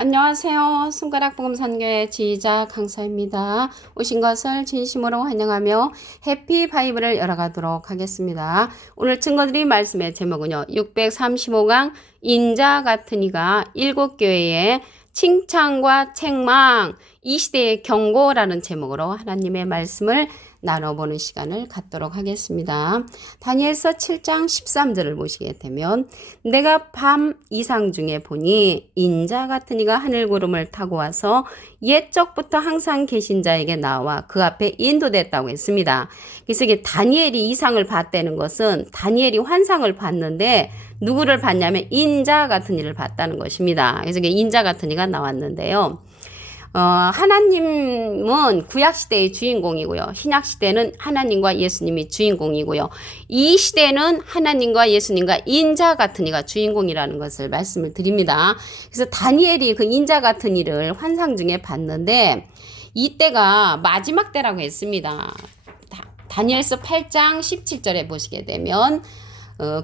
안녕하세요. 손가락 복음산교회 지휘자 강사입니다. 오신 것을 진심으로 환영하며 해피 바이블을 열어가도록 하겠습니다. 오늘 증거드릴 말씀의 제목은요. 635강 인자 같은 이가 7교회의 칭찬과 책망, 이 시대의 경고라는 제목으로 하나님의 말씀을 나눠보는 시간을 갖도록 하겠습니다. 다니엘서 7장 13절을 보시게 되면 내가 밤 이상 중에 보니 인자 같은 이가 하늘구름을 타고 와서 옛적부터 항상 계신 자에게 나와 그 앞에 인도됐다고 했습니다. 그래서 이게 다니엘이 이상을 봤다는 것은 다니엘이 환상을 봤는데 누구를 봤냐면 인자 같은 이를 봤다는 것입니다. 그래서 이게 인자 같은 이가 나왔는데요. 하나님은 구약시대의 주인공이고요. 신약시대는 하나님과 예수님이 주인공이고요. 이 시대는 하나님과 예수님과 인자 같은 이가 주인공이라는 것을 말씀을 드립니다. 그래서 다니엘이 그 인자 같은 이를 환상 중에 봤는데 이때가 마지막 때라고 했습니다. 다니엘서 8장 17절에 보시게 되면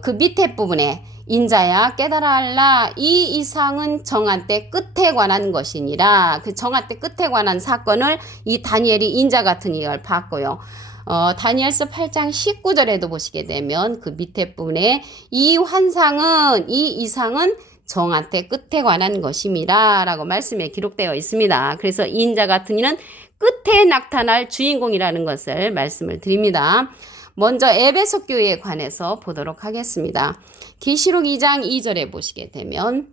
그 밑에 부분에 인자야 깨달아 알라 이 이상은 정한 때 끝에 관한 것이니라. 그 정한 때 끝에 관한 사건을 이 다니엘이 인자 같은 이를 봤고요. 다니엘서 8장 19절에도 보시게 되면 그 밑에 부분에 이 환상은 이 이상은 정한 때 끝에 관한 것임이라 라고 말씀에 기록되어 있습니다. 그래서 인자 같은 이는 끝에 나타날 주인공이라는 것을 말씀을 드립니다. 먼저 에베소 교회에 관해서 보도록 하겠습니다. 계시록 2장 2절에 보시게 되면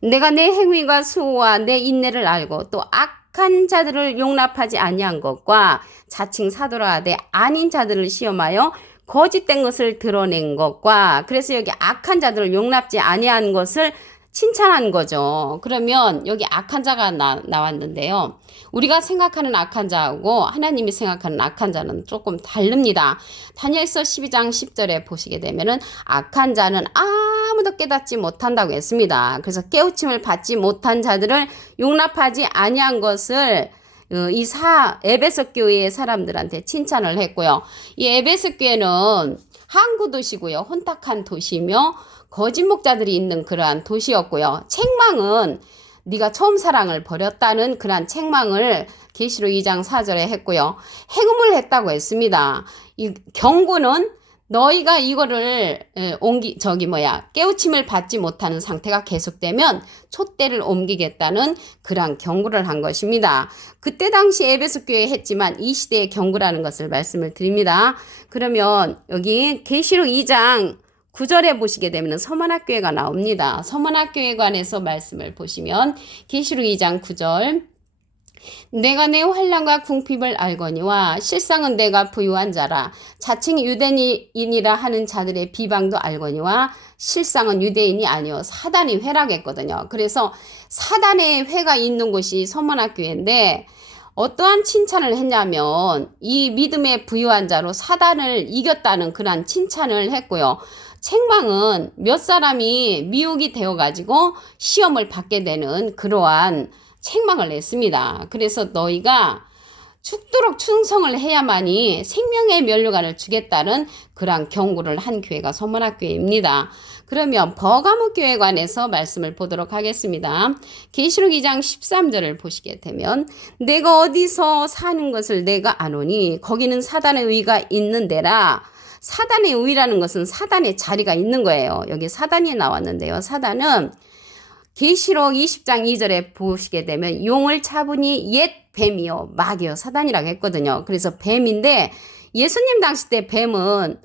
내가 내 행위와 수호와 내 인내를 알고 또 악한 자들을 용납하지 아니한 것과 자칭 사도라 하되 아닌 자들을 시험하여 거짓된 것을 드러낸 것과 그래서 여기 악한 자들을 용납지 아니한 것을 칭찬한 거죠. 그러면 여기 악한 자가 나왔는데요. 우리가 생각하는 악한 자하고 하나님이 생각하는 악한 자는 조금 다릅니다. 다니엘서 12장 10절에 보시게 되면은 악한 자는 아무도 깨닫지 못한다고 했습니다. 그래서 깨우침을 받지 못한 자들을 용납하지 아니한 것을 에베소 교회의 사람들한테 칭찬을 했고요. 이 에베소 교회는 항구 도시고요. 혼탁한 도시며 거짓 목자들이 있는 그러한 도시였고요. 책망은 네가 처음 사랑을 버렸다는 그러한 책망을 계시록 2장 4절에 했고요. 해금을 했다고 했습니다. 이 경고는 너희가 이거를 깨우침을 받지 못하는 상태가 계속되면 촛대를 옮기겠다는 그러한 경고를 한 것입니다. 그때 당시 에베소 교회에 했지만 이 시대의 경고라는 것을 말씀을 드립니다. 그러면 여기 계시록 2장 9절에 보시게 되면 서문학교회가 나옵니다. 서문학교회에 관해서 말씀을 보시면 계시록 2장 9절 내가 내 환난과 궁핍을 알거니와 실상은 내가 부유한 자라 자칭 유대인이라 하는 자들의 비방도 알거니와 실상은 유대인이 아니요 사단이 회락했거든요. 그래서 사단의 회가 있는 곳이 서문학교회인데 어떠한 칭찬을 했냐면 이 믿음의 부유한 자로 사단을 이겼다는 그러한 칭찬을 했고요. 책망은 몇 사람이 미혹이 되어가지고 시험을 받게 되는 그러한 책망을 냈습니다. 그래서 너희가 죽도록 충성을 해야만이 생명의 면류관을 주겠다는 그러한 경고를 한 교회가 서문학교회입니다. 그러면 버가모 교회에 관해서 말씀을 보도록 하겠습니다. 계시록 2장 13절을 보시게 되면 내가 어디서 사는 것을 내가 아노니 거기는 사단의 의가 있는 데라. 사단의 의라는 것은 사단의 자리가 있는 거예요. 여기 사단이 나왔는데요. 사단은 계시록 20장 2절에 보시게 되면 용을 차분히 옛 뱀이요 마귀요 사단이라고 했거든요. 그래서 뱀인데 예수님 당시 때 뱀은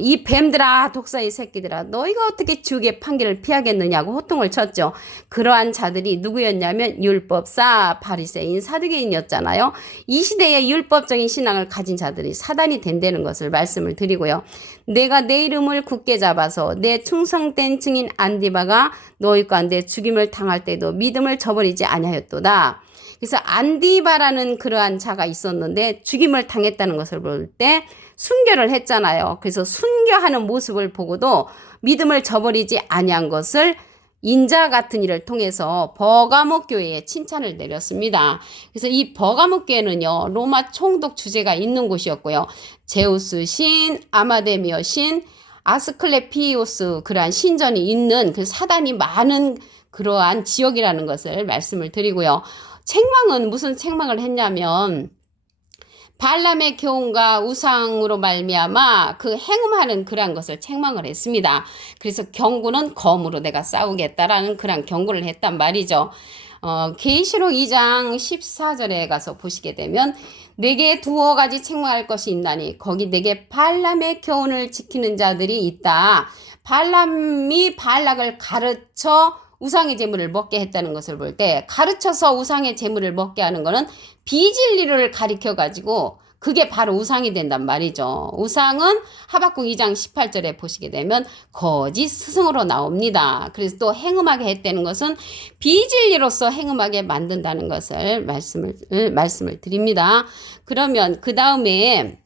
이 뱀들아 독사의 새끼들아 너희가 어떻게 주의 판결을 피하겠느냐고 호통을 쳤죠. 그러한 자들이 누구였냐면 율법사 바리새인 사두개인이었잖아요. 이 시대에 율법적인 신앙을 가진 자들이 사단이 된다는 것을 말씀을 드리고요. 내가 내 이름을 굳게 잡아서 내 충성된 증인 안디바가 너희 가운데 죽임을 당할 때도 믿음을 저버리지 아니하였도다. 그래서 안디바라는 그러한 자가 있었는데 죽임을 당했다는 것을 볼 때 순교를 했잖아요. 그래서 순교하는 모습을 보고도 믿음을 저버리지 아니한 것을 인자 같은 이를 통해서 버가모 교회에 칭찬을 내렸습니다. 그래서 이 버가모 교회는요. 로마 총독 주제가 있는 곳이었고요. 제우스 신, 아마데미어 신, 아스클레피오스 그러한 신전이 있는 그 사단이 많은 그러한 지역이라는 것을 말씀을 드리고요. 책망은 무슨 책망을 했냐면 발람의 교훈과 우상으로 말미암아 그 행음하는 그러한 것을 책망을 했습니다. 그래서 경고는 검으로 내가 싸우겠다라는 그러한 경고를 했단 말이죠. 계시록 2장 14절에 가서 보시게 되면 내게 두어 가지 책망할 것이 있나니 거기 내게 발람의 교훈을 지키는 자들이 있다. 발람이 발락을 가르쳐 우상의 제물을 먹게 했다는 것을 볼 때 가르쳐서 우상의 제물을 먹게 하는 것은 비진리를 가리켜 가지고 그게 바로 우상이 된단 말이죠. 우상은 하박국 2장 18절에 보시게 되면 거짓 스승으로 나옵니다. 그래서 또 행음하게 했다는 것은 비진리로서 행음하게 만든다는 것을 말씀을 드립니다. 그러면 그 다음에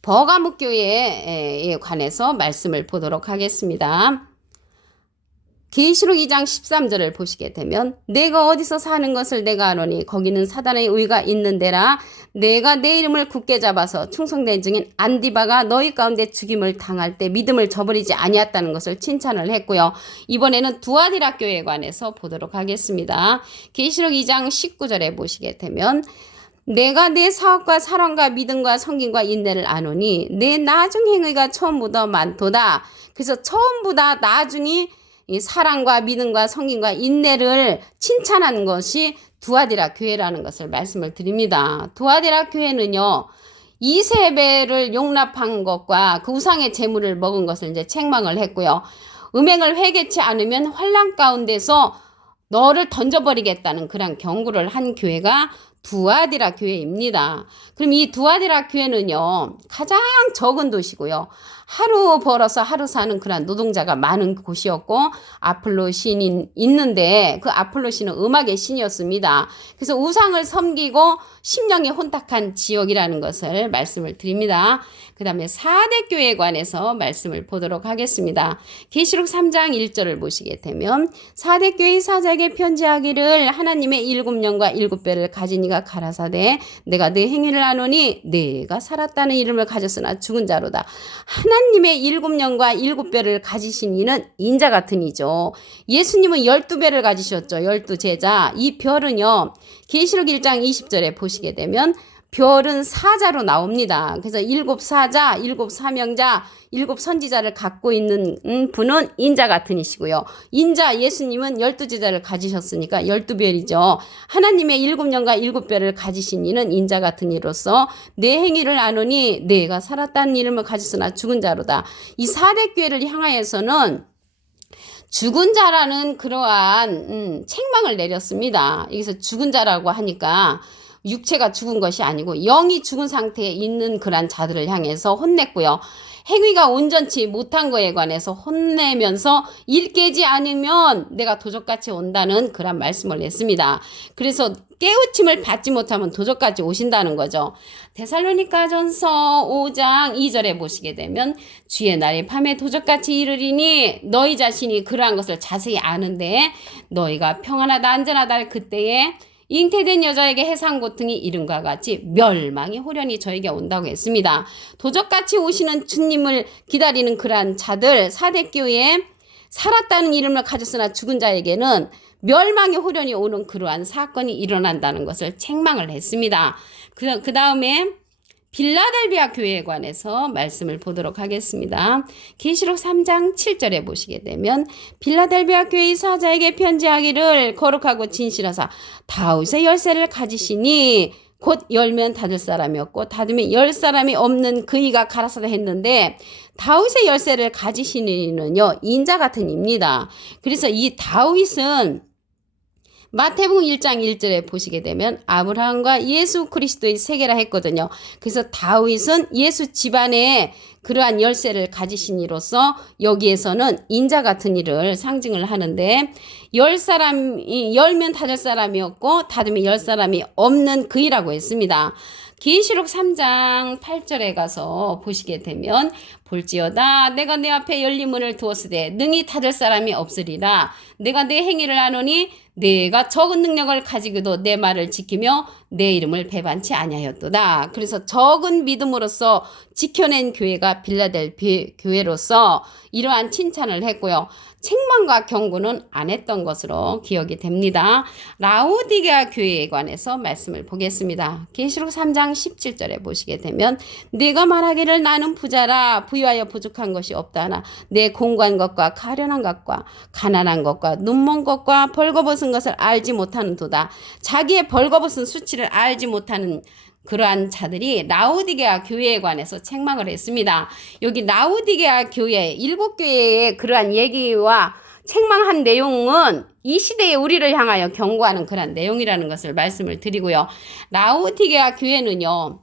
버가목 교회에 관해서 말씀을 보도록 하겠습니다. 계시록 2장 13절을 보시게 되면 내가 어디서 사는 것을 내가 아노니 거기는 사단의 의가 있는 데라 내가 내 이름을 굳게 잡아서 충성된 증인 안디바가 너희 가운데 죽임을 당할 때 믿음을 저버리지 아니했다는 것을 칭찬을 했고요. 이번에는 두아디라 교회에 관해서 보도록 하겠습니다. 계시록 2장 19절에 보시게 되면 내가 내 사업과 사랑과 믿음과 성김과 인내를 아노니 내 나중 행위가 처음보다 많도다. 그래서 처음보다 나중이 이 사랑과 믿음과 성김과 인내를 칭찬하는 것이 두아디라 교회라는 것을 말씀을 드립니다. 두아디라 교회는요, 이세벨을 용납한 것과 그 우상의 제물을 먹은 것을 이제 책망을 했고요. 음행을 회개치 않으면 환난 가운데서 너를 던져버리겠다는 그런 경고를 한 교회가 두아디라 교회입니다. 그럼 이 두아디라 교회는요, 가장 적은 도시고요. 하루 벌어서 하루 사는 그런 노동자가 많은 곳이었고 아폴로 신이 있는데 그 아폴로 신은 음악의 신이었습니다. 그래서 우상을 섬기고 심령이 혼탁한 지역이라는 것을 말씀을 드립니다. 그 다음에 4대 교회에 관해서 말씀을 보도록 하겠습니다. 계시록 3장 1절을 보시게 되면 4대 교회 사자에게 편지하기를 하나님의 7년과 7배를 가진 이가 가라사대 내가 네 행위를 아노니 내가 살았다는 이름을 가졌으나 죽은 자로다. 하나님의 7년과 7배를 가지신 이는 인자 같은 이죠. 예수님은 12배를 가지셨죠. 12제자. 이 별은요. 계시록 1장 20절에 보시게 되면 별은 사자로 나옵니다. 그래서 7사자, 7사명자, 7선지자를 갖고 있는 분은 인자 같은 이시고요. 인자 예수님은 12제자를 가지셨으니까 12별이죠. 하나님의 7년과 7별을 가지신 이는 인자 같은 이로서 내 행위를 아노니 내가 살았다는 이름을 가졌으나 죽은 자로다. 이 4대 교회를 향하여서는 죽은 자라는 그러한 책망을 내렸습니다. 여기서 죽은 자라고 하니까 육체가 죽은 것이 아니고 영이 죽은 상태에 있는 그런 자들을 향해서 혼냈고요. 행위가 온전치 못한 거에 관해서 혼내면서 일 깨지 않으면 내가 도적같이 온다는 그런 말씀을 냈습니다. 그래서 깨우침을 받지 못하면 도적같이 오신다는 거죠. 데살로니가전서 5장 2절에 보시게 되면 주의 날이 밤에 도적같이 이르리니 너희 자신이 그러한 것을 자세히 아는데 너희가 평안하다 안전하다 할 그때에 잉태된 여자에게 해상 고통이 이름과 같이 멸망이 호련히 저에게 온다고 했습니다. 도적같이 오시는 주님을 기다리는 그러한 자들 4대 교회에 살았다는 이름을 가졌으나 죽은 자에게는 멸망이 호련히 오는 그러한 사건이 일어난다는 것을 책망을 했습니다. 그 다음에 빌라델비아 교회에 관해서 말씀을 보도록 하겠습니다. 계시록 3장 7절에 보시게 되면 빌라델비아 교회 사자에게 편지하기를 거룩하고 진실하사 다윗의 열쇠를 가지시니 곧 열면 닫을 사람이 없고 닫으면 열 사람이 없는 그이가 가라사대 했는데 다윗의 열쇠를 가지시는 이는요 인자 같은 입니다. 그래서 이 다윗은 마태복음 1장 1절에 보시게 되면 아브라함과 예수 그리스도의 세계라 했거든요. 그래서 다윗은 예수 집안에 그러한 열쇠를 가지신 이로서 여기에서는 인자 같은 이를 상징을 하는데 열면 닫을 사람이 없고 닫으면 열 사람이 없는 그이라고 했습니다. 계시록 3장 8절에 가서 보시게 되면 볼지어다 내가 내 앞에 열린 문을 두었으되 능히 닫을 사람이 없으리라. 내가 내 행위를 아노니 내가 적은 능력을 가지고도 내 말을 지키며 내 이름을 배반치 아니하였도다. 그래서 적은 믿음으로써 지켜낸 교회가 빌라델피 교회로서 이러한 칭찬을 했고요. 책망과 경고는 안 했던 것으로 기억이 됩니다. 라오디게아 교회에 관해서 말씀을 보겠습니다. 계시록 3장 17절에 보시게 되면 내가 말하기를 나는 부자라 부유하여 부족한 것이 없다나 내 공고한 것과 가련한 것과 가난한 것과 눈먼 것과 벌거벗은 것을 알지 못하는 도다. 자기의 벌거벗은 수치를 알지 못하는 그러한 자들이 라오디게아 교회에 관해서 책망을 했습니다. 여기 라오디게아 교회, 7교회의 그러한 얘기와 책망한 내용은 이 시대에 우리를 향하여 경고하는 그러한 내용이라는 것을 말씀을 드리고요. 라오디게아 교회는요,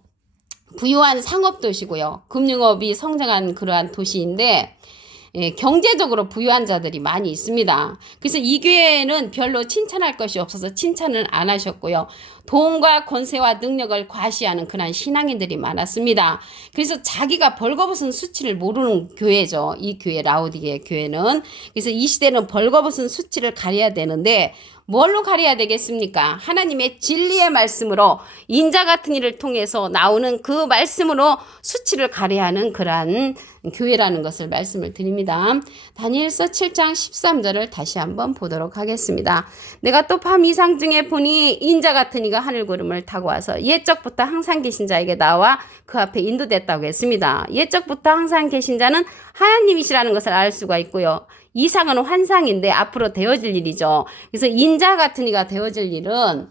부유한 상업도시고요. 금융업이 성장한 그러한 도시인데 경제적으로 부유한 자들이 많이 있습니다. 그래서 이 교회는 별로 칭찬할 것이 없어서 칭찬을 안 하셨고요. 돈과 권세와 능력을 과시하는 그런 신앙인들이 많았습니다. 그래서 자기가 벌거벗은 수치를 모르는 교회죠. 이 교회 라오디게아 교회는. 그래서 이 시대는 벌거벗은 수치를 가려야 되는데 뭘로 가려야 되겠습니까? 하나님의 진리의 말씀으로 인자 같은 이를 통해서 나오는 그 말씀으로 수치를 가려야 하는 그러한 교회라는 것을 말씀을 드립니다. 다니엘서 7장 13절을 다시 한번 보도록 하겠습니다. 내가 또 밤 이상 중에 보니 인자 같은 이가 하늘 구름을 타고 와서 옛적부터 항상 계신 자에게 나와 그 앞에 인도됐다고 했습니다. 옛적부터 항상 계신 자는 하나님이시라는 것을 알 수가 있고요. 이상은 환상인데 앞으로 되어질 일이죠. 그래서 인자 같은 이가 되어질 일은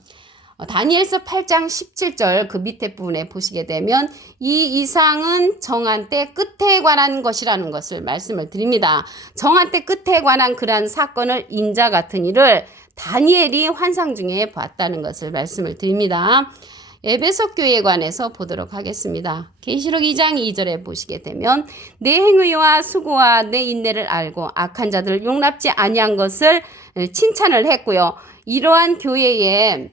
다니엘서 8장 17절 그 밑에 부분에 보시게 되면 이 이상은 정한 때 끝에 관한 것이라는 것을 말씀을 드립니다. 정한 때 끝에 관한 그러한 사건을 인자 같은 이를 다니엘이 환상 중에 봤다는 것을 말씀을 드립니다. 에베소 교회에 관해서 보도록 하겠습니다. 계시록 2장 2절에 보시게 되면 내 행위와 수고와 내 인내를 알고 악한 자들을 용납지 아니한 것을 칭찬을 했고요. 이러한 교회에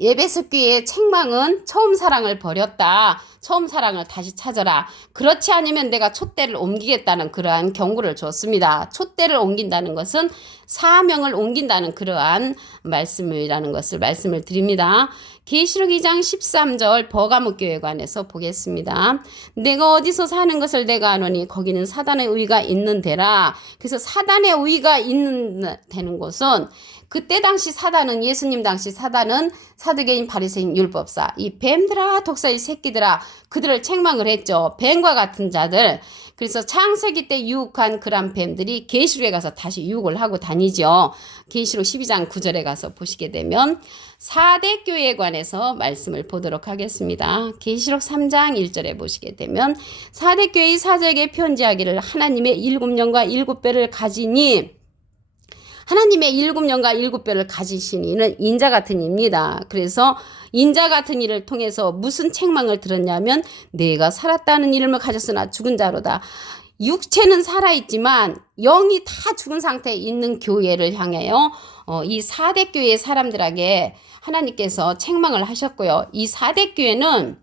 에베소 교회의 책망은 처음 사랑을 버렸다. 처음 사랑을 다시 찾아라. 그렇지 않으면 내가 촛대를 옮기겠다는 그러한 경고를 줬습니다. 촛대를 옮긴다는 것은 사명을 옮긴다는 그러한 말씀이라는 것을 말씀을 드립니다. 계시록 2장 13절 버가모 교회에 관해서 보겠습니다. 내가 어디서 사는 것을 내가 아노니 거기는 사단의 우위가 있는 데라. 그래서 사단의 우위가 있는 되는 곳은 그때 당시 사단은 예수님 당시 사단은 사두개인 바리새인 율법사 이 뱀들아 독사의 새끼들아 그들을 책망을 했죠. 뱀과 같은 자들. 그래서 창세기 때 유혹한 그런 뱀들이 계시록에 가서 다시 유혹을 하고 다니죠. 계시록 12장 9절에 가서 보시게 되면 4대 교회에 관해서 말씀을 보도록 하겠습니다. 계시록 3장 1절에 보시게 되면 4대 교회의 사자에게 편지하기를 하나님의 7년과 7배를 가지니 하나님의 7년과 7배를 가지신 이는 인자 같은 이입니다. 그래서 인자 같은 이를 통해서 무슨 책망을 들었냐면 내가 살았다는 이름을 가졌으나 죽은 자로다. 육체는 살아있지만 영이 다 죽은 상태에 있는 교회를 향하여 이 4대 교회의 사람들에게 하나님께서 책망을 하셨고요. 이 4대 교회는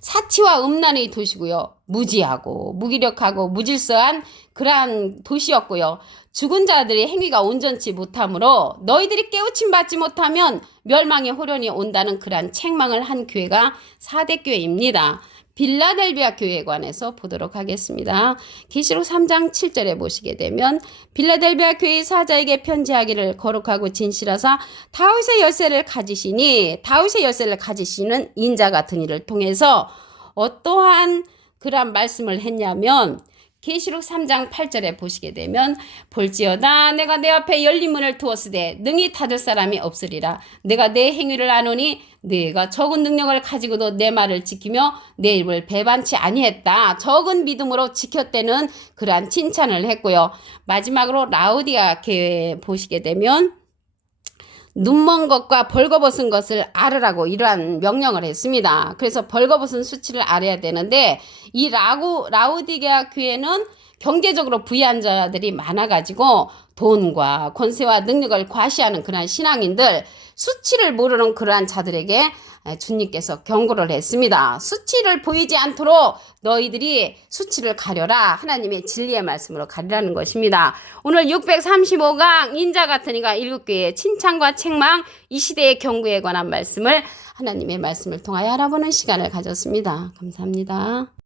사치와 음란의 도시고요. 무지하고 무기력하고 무질서한 그러한 도시였고요. 죽은 자들의 행위가 온전치 못하므로 너희들이 깨우침 받지 못하면 멸망의 호련이 온다는 그러한 책망을 한 교회가 4대 교회입니다. 빌라델비아 교회에 관해서 보도록 하겠습니다. 계시록 3장 7절에 보시게 되면 빌라델비아 교회의 사자에게 편지하기를 거룩하고 진실하사 다윗의 열쇠를 가지시니 다윗의 열쇠를 가지시는 인자 같은 이를 통해서 어떠한 그런 말씀을 했냐면 계시록 3장 8절에 보시게 되면 볼지어다 내가 내 앞에 열린 문을 두었으되 능히 닫을 사람이 없으리라. 내가 내 행위를 아노니 내가 적은 능력을 가지고도 내 말을 지키며 내 입을 배반치 아니했다. 적은 믿음으로 지켰다는 그러한 칭찬을 했고요. 마지막으로 라오디게아 교회 보시게 되면 눈먼 것과 벌거벗은 것을 알으라고 이러한 명령을 했습니다. 그래서 벌거벗은 수치를 알아야 되는데 이 라오디게아 교회는 경제적으로 부유한 자들이 많아가지고 돈과 권세와 능력을 과시하는 그러한 신앙인들, 수치를 모르는 그러한 자들에게 주님께서 경고를 했습니다. 수치를 보이지 않도록 너희들이 수치를 가려라. 하나님의 진리의 말씀으로 가리라는 것입니다. 오늘 635강 인자 같은 이가 일곱교회의 칭찬과 책망, 이 시대의 경고에 관한 말씀을 하나님의 말씀을 통하여 알아보는 시간을 가졌습니다. 감사합니다.